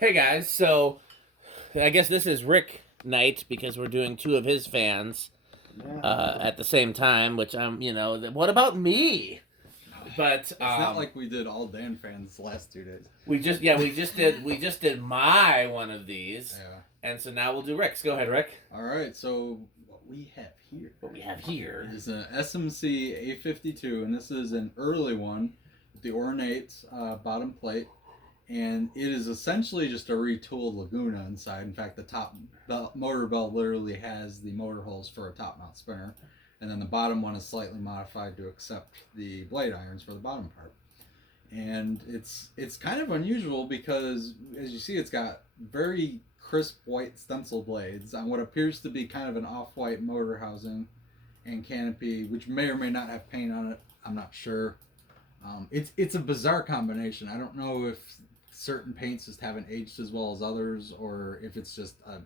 Hey guys, so I guess this is Rick night because we're doing two of his fans Yeah. at the same time. Which what about me? But It's not like we did all Dan fans the last 2 days. we just did my one of these, Yeah. and so now we'll do Rick's. Go ahead, Rick. All right. So what we have here is an SMC A52, and this is an early one with the ornate bottom plate, and it is essentially just a retooled Laguna inside. In fact, the top motor belt literally has the motor holes for a top mount spinner, and then the bottom one is slightly modified to accept the blade irons for the bottom part. And it's kind of unusual because, as you see, it's got very crisp white stencil blades on what appears to be kind of an off-white motor housing and canopy, which may or may not have paint on it. I'm not sure. It's a bizarre combination. I don't know if certain paints just haven't aged as well as others, or if it's just a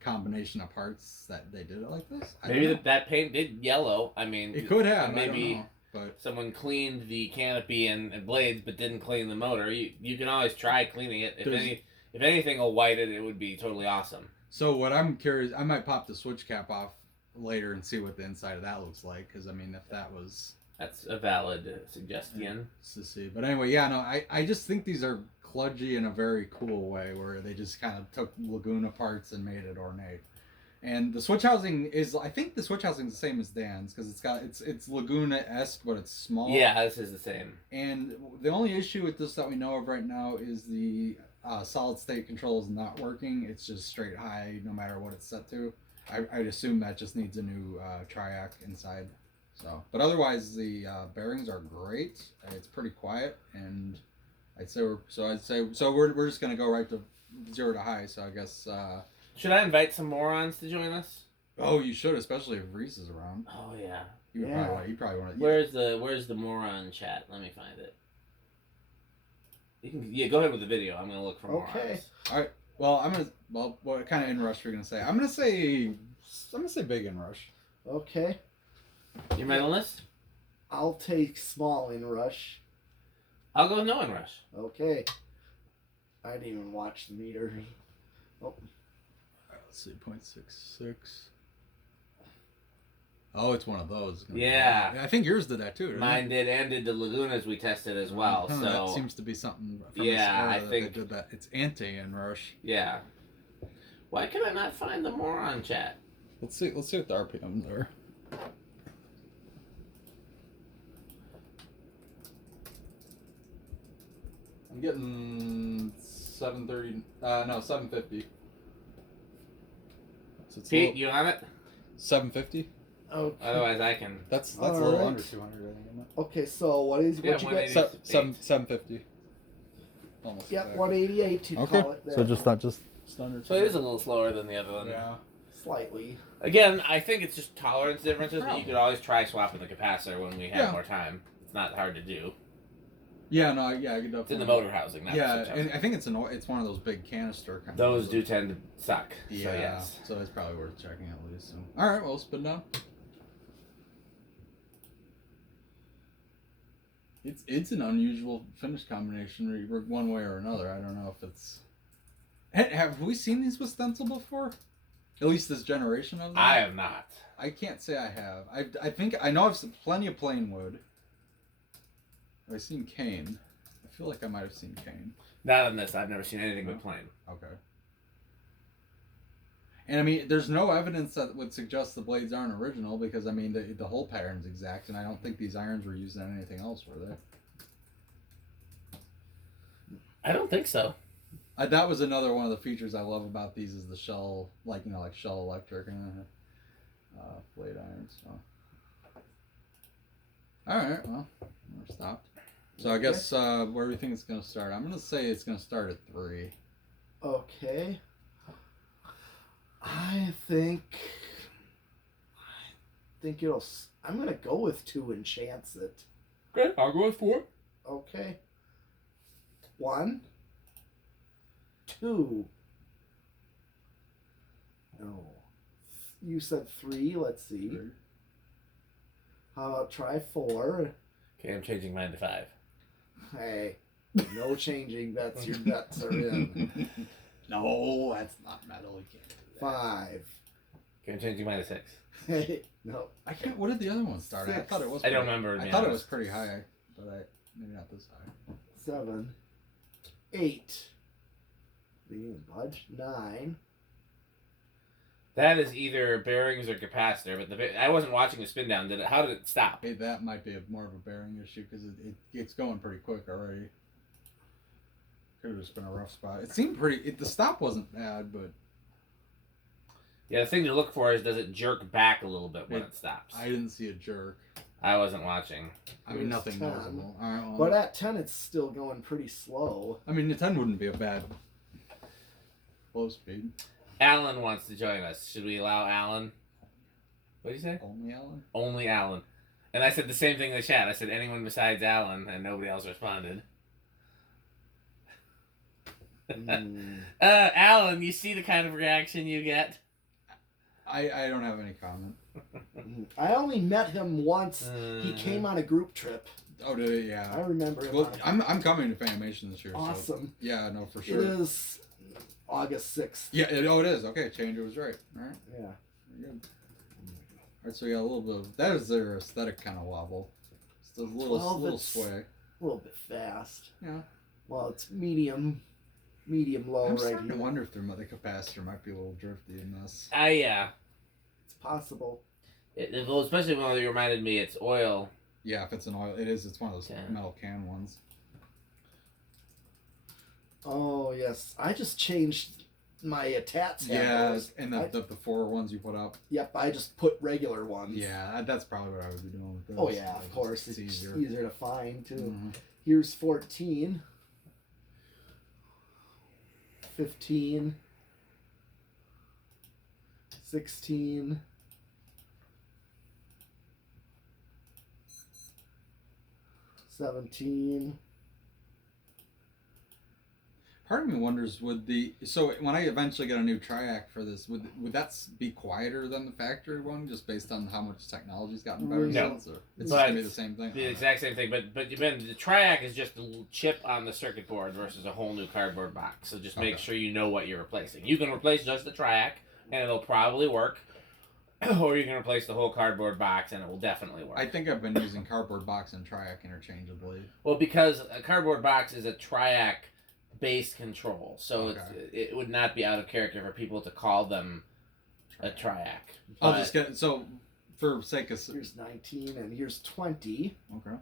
combination of parts that they did it like this. Maybe that paint did yellow. I mean, it could have. Maybe but someone cleaned the canopy and blades, but didn't clean the motor. You can always try cleaning it. If anything will white it, it would be totally awesome. So what I'm curious, I might pop the switch cap off later and see what the inside of that looks like, because I mean, if that was That's a valid suggestion. to see. But anyway, yeah, no, I just think these are kludgy in a very cool way, where they just kind of took Laguna parts and made it ornate. And the switch housing is, I think the switch housing is the same as Dan's, because it's Laguna-esque, but it's small. Yeah, this is the same. And the only issue with this that we know of right now is the solid state control is not working. It's just straight high no matter what it's set to. I'd assume that just needs a new triac inside. So, but otherwise the bearings are great. It's pretty quiet, and I'd say we're just gonna go right to 0 to high. So I guess. Should I invite some morons to join us? Oh, you should, especially if Reese is around. Oh yeah. You probably want to. Where's the moron chat? Let me find it. You can go ahead with the video. I'm gonna look for morons. Okay. All right. Well, what kind of inrush are you gonna say? I'm gonna say big inrush. Okay. Your mental list? I'll take small inrush. I'll go with no inrush. Okay. I didn't even watch the meter. Oh. All right, let's see, 0.66. Oh, it's one of those. Yeah. I think yours did that too. Mine did, and did the Lagunas we tested as well. So that seems to be something. From I think they did that. It's anti-inrush. Yeah. Why can I not find the moron chat? Let's see what the RPMs are. I'm getting 730. No, 750. So Pete, you on it? 750. Okay. Otherwise, I can. That's a All little right. under 200. I think. Isn't it? Okay, so what you got? 750. Almost. Yep, exactly. 188 you Okay. call it there. So just under. So it is a little slower than the other one. Yeah. Slightly. Again, I think it's just tolerance differences, but you could always try swapping the capacitor when we have Yeah. more time. It's not hard to do. Yeah, no, yeah, I could definitely. It's in the motor housing, not the switch and housing. I think it's one of those big canister kind Those of. do tend to suck. Yeah, So yes. so it's probably worth checking at least. So. All right, well, spin down. It's an unusual finish combination, one way or another. I don't know if it's. Have we seen these with stencil before? At least this generation of them. I have not. I can't say I have. I think I know I've seen plenty of plain wood. I've seen cane. I feel like I might have seen cane. Not on this. I've never seen anything but plain. Okay. And I mean, there's no evidence that would suggest the blades aren't original, because I mean the whole pattern's exact, and I don't think these irons were used on anything else, were they? I don't think so. That was another one of the features I love about these is the shell, like Shell Electric and blade irons. So. All right, well, we're stopped. So I guess where do you think it's gonna start? I'm gonna say it's gonna start at 3. Okay. I think I'm gonna go with 2 and chance it. Okay, I'll go with 4. Okay. 1, 2. No. You said 3. Let's see. 3. How about try 4? Okay, I'm changing mine to 5. Hey, No changing bets. Your bets are in. No, that's not metal. You can't do that. 5. Can I change you minus 6? No. I can't. What did the other one start at? I 6. thought it was. I don't remember. I thought it was pretty high, but maybe not this high. 7. 8. Didn't budge. 9. That is either bearings or capacitor, but I wasn't watching the spin down. How did it stop? Hey, that might be more of a bearing issue because it's going pretty quick already. Could have just been a rough spot. It seemed pretty. The stop wasn't bad, but Yeah, the thing to look for is does it jerk back a little bit when it stops? I didn't see a jerk. I wasn't watching. I mean, nothing 10. noticeable. All right, well, But at 10, it's still going pretty slow. I mean, the 10 wouldn't be a bad low speed. Alan wants to join us. Should we allow Alan? What did you say? Only Alan? Only Alan. And I said the same thing in the chat. I said anyone besides Alan, and nobody else responded. Alan, you see the kind of reaction you get? I don't have any comment. I only met him once. He came on a group trip. Oh, did he? Yeah. I remember him. Well, I'm coming to Fanimation this year. Awesome. So, yeah, no, for sure. It is August 6th. Yeah, it is. Okay, Changer was right. All right. Yeah. Very good. All right, so we got a little bit of... That is their aesthetic kind of wobble. It's a little sway. A little bit fast. Yeah. Well, it's medium low I'm right starting here. to wonder if the capacitor might be a little drifty in this. Yeah. It's possible. Well, especially when you reminded me it's oil. Yeah, if it's an oil, it is. It's one of those metal can ones. Oh, yes. I just changed my tats. Yeah, and the 4 ones you put up. Yep, I just put regular ones. Yeah, that's probably what I would be doing with this. Oh, yeah, of course. It's easier to find, too. Mm-hmm. Here's 14. 15. 16. 17. Part of me wonders, so when I eventually get a new triac for this, would that be quieter than the factory one, just based on how much technology's gotten better since? Or it's just gonna be the same thing. The exact same thing, but the triac is just a little chip on the circuit board versus a whole new cardboard box. So just make sure you know what you're replacing. You can replace just the triac, and it'll probably work. Or you can replace the whole cardboard box and it will definitely work. I think I've been using cardboard box and triac interchangeably. Well, because a cardboard box is a triac based control, so it would not be out of character for people to call them a triac. I'll just get so for sake of here's 19 and here's 20. Okay.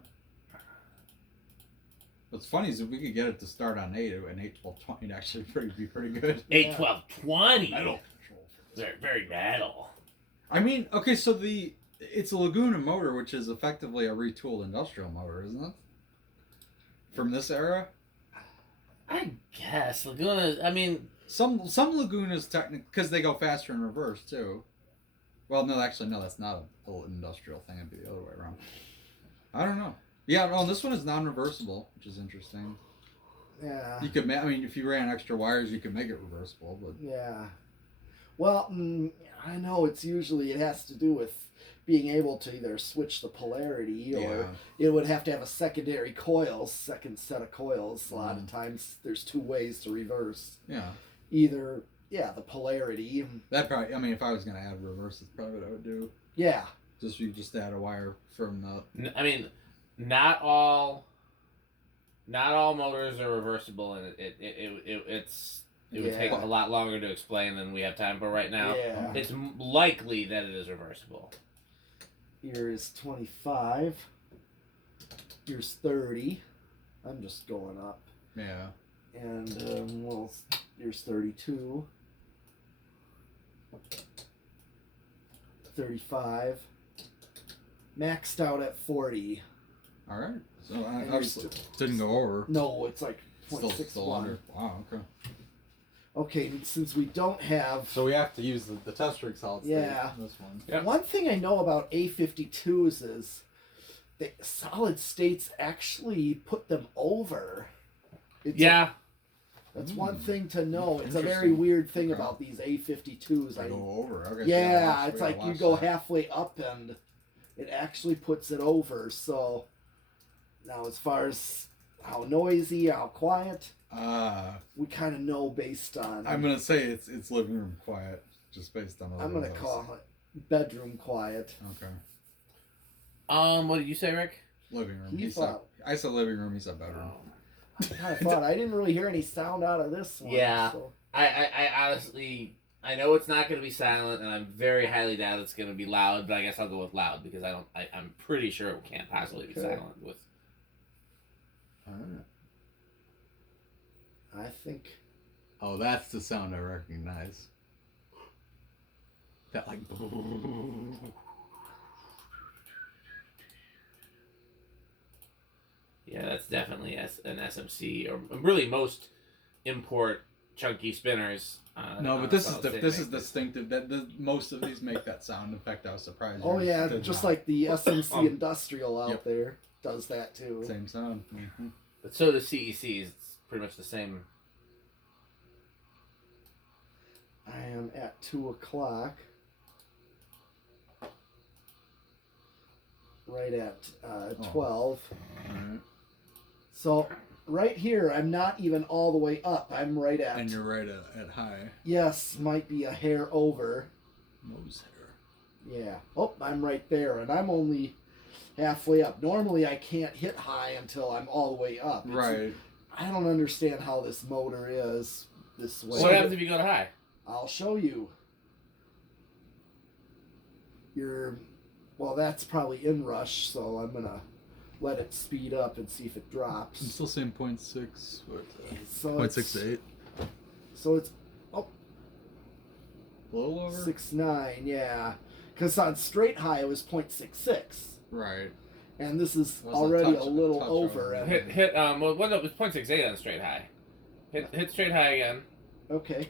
What's funny is if we could get it to start on 8 and 8, 12, 20 would actually be pretty good. 8, 12, 20. Metal control. Very, very metal. I mean, okay, so it's a Laguna motor, which is effectively a retooled industrial motor, isn't it? From this era? I guess Laguna. I mean, some Lagunas technically, because they go faster in reverse too. Well, no, actually, no, that's not an industrial thing. It'd be the other way around. I don't know. Yeah, no, this one is non-reversible, which is interesting. Yeah. You could, I mean, if you ran extra wires, you could make it reversible, but yeah. Well, I know it has to do with being able to either switch the polarity or it would have to have a second set of coils. A lot of times there's 2 ways to reverse. Yeah. Either, the polarity. That probably, I mean, if I was going to add reverse, that's probably what I would do. Yeah. You just add a wire from the... I mean, not all motors are reversible, and it would take a lot longer to explain than we have time for right now. Yeah. It's likely that it is reversible. Here is 25. Here's 30. I'm just going up. Yeah. And here's 32. 35. Maxed out at 40. All right. So I didn't go over. No, it's like 0.61. Still under. Wow, okay. Okay, since we don't have... So we have to use the test rig solid state. Yeah. This one. Yep. One thing I know about A52s is the solid states actually put them over. That's one thing to know. It's a very weird thing about these A52s. They go over. Okay, yeah, it's like you go halfway up and it actually puts it over. So now as far as how noisy, how quiet. Ah. We kind of know based on. I'm gonna say it's living room quiet, just based on. I'm gonna call it bedroom quiet. Okay. What did you say, Rick? Living room. He thought. I said living room. He said bedroom. I kind of thought I didn't really hear any sound out of this one. Yeah. So. I honestly, I know it's not going to be silent, and I'm very highly doubt it's going to be loud. But I guess I'll go with loud because I'm pretty sure it can't possibly be silent with. I think. Oh, that's the sound I recognize. That like. Yeah, that's definitely an SMC, or really most import chunky spinners. No, but this is distinctive. That most of these make that sound. In fact, I was surprised. Oh yeah, just like the SMC Industrial out Yep. there does that too. Same sound. Mm-hmm. But so does CECs. It's pretty much the same. I am at 2:00. Right at 12. Right. So right here, I'm not even all the way up. I'm right at. And you're right at high. Yes, might be a hair over. Nose hair. Yeah. Oh, I'm right there, and I'm only halfway up. Normally, I can't hit high until I'm all the way up. Right. I don't understand how this motor is this way. What happens if you go to high? I'll show you. Well, that's probably in rush, so I'm gonna let it speed up and see if it drops. I'm still saying 0.6. So 0.68. So it's A little over. 6.9, yeah. Because on straight high it was 0.66, Right. and this is It was already a a little touch over. over. And, Hit well, what was 0.68 on straight high? Hit straight high again. okay.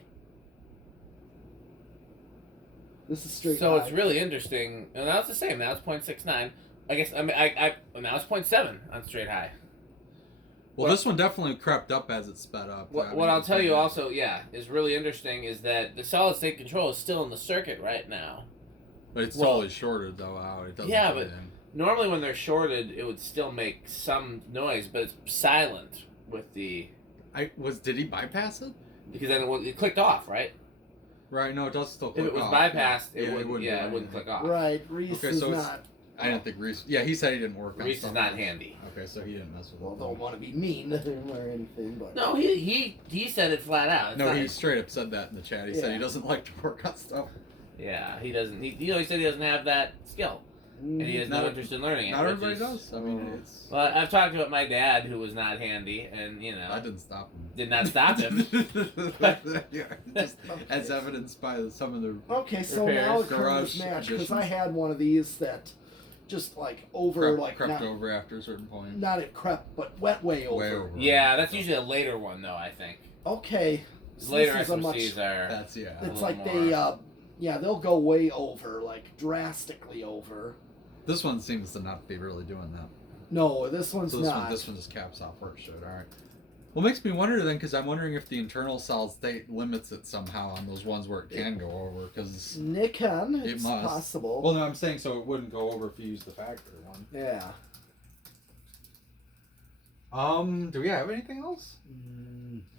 This is straight So high. it's really interesting. And now it's the same. Now it's 0.69. I guess now it's 0.7 on straight high. Well, this one definitely crept up as it sped up. What I'll tell you also, is really interesting is that the solid state control is still in the circuit right now. But it's totally shorted though out. It doesn't. Yeah, fit but in. normally when they're shorted, it would still make some noise, but it's silent with the. Did he bypass it? Because then it clicked off, right? Right. No, it does still click If it was off. bypassed, Yeah, it wouldn't click off. Right, Reese Okay, is so it's- not. I didn't think Reese. Yeah, he said he didn't work on Reese is stuff. not handy. Okay, so he didn't mess with Well, it. don't want to be mean to him or anything, but No, he said it flat out. It's No, not- he straight up said that in the chat. He said he doesn't like to work on stuff. Yeah, he doesn't. He said he doesn't have that skill, and he has no Not- interest in learning it. Not which everybody is- does. I mean, it's. Well, I've talked about my dad, who was not handy, and That didn't stop him. did not stop him. Yeah, just as evidenced by some of the. Okay, so Repairs, now the curve garage is matched because additions. I had one of these that just like over crept not, over after a certain point. not it crept but went way over. Way over. Yeah, that's usually a later one, though. I think Okay. So later this is a much. SMCs are. That's yeah. It's a like little they they'll go way over, like drastically over. This one seems to not be really doing that. No, this one's So this not. one just caps off where it should. All right. Well, it makes me wonder then, because I'm wondering if the internal solid state limits it somehow on those ones where it can go over. Because It can. It It's must. possible. well, no, I'm saying so it wouldn't go over if you use the factory one. Yeah. Do we have anything else?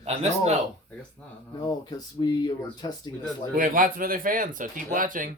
On this, no. I guess not. No, because we were Because testing we this did like We have lots of other fans, so keep watching.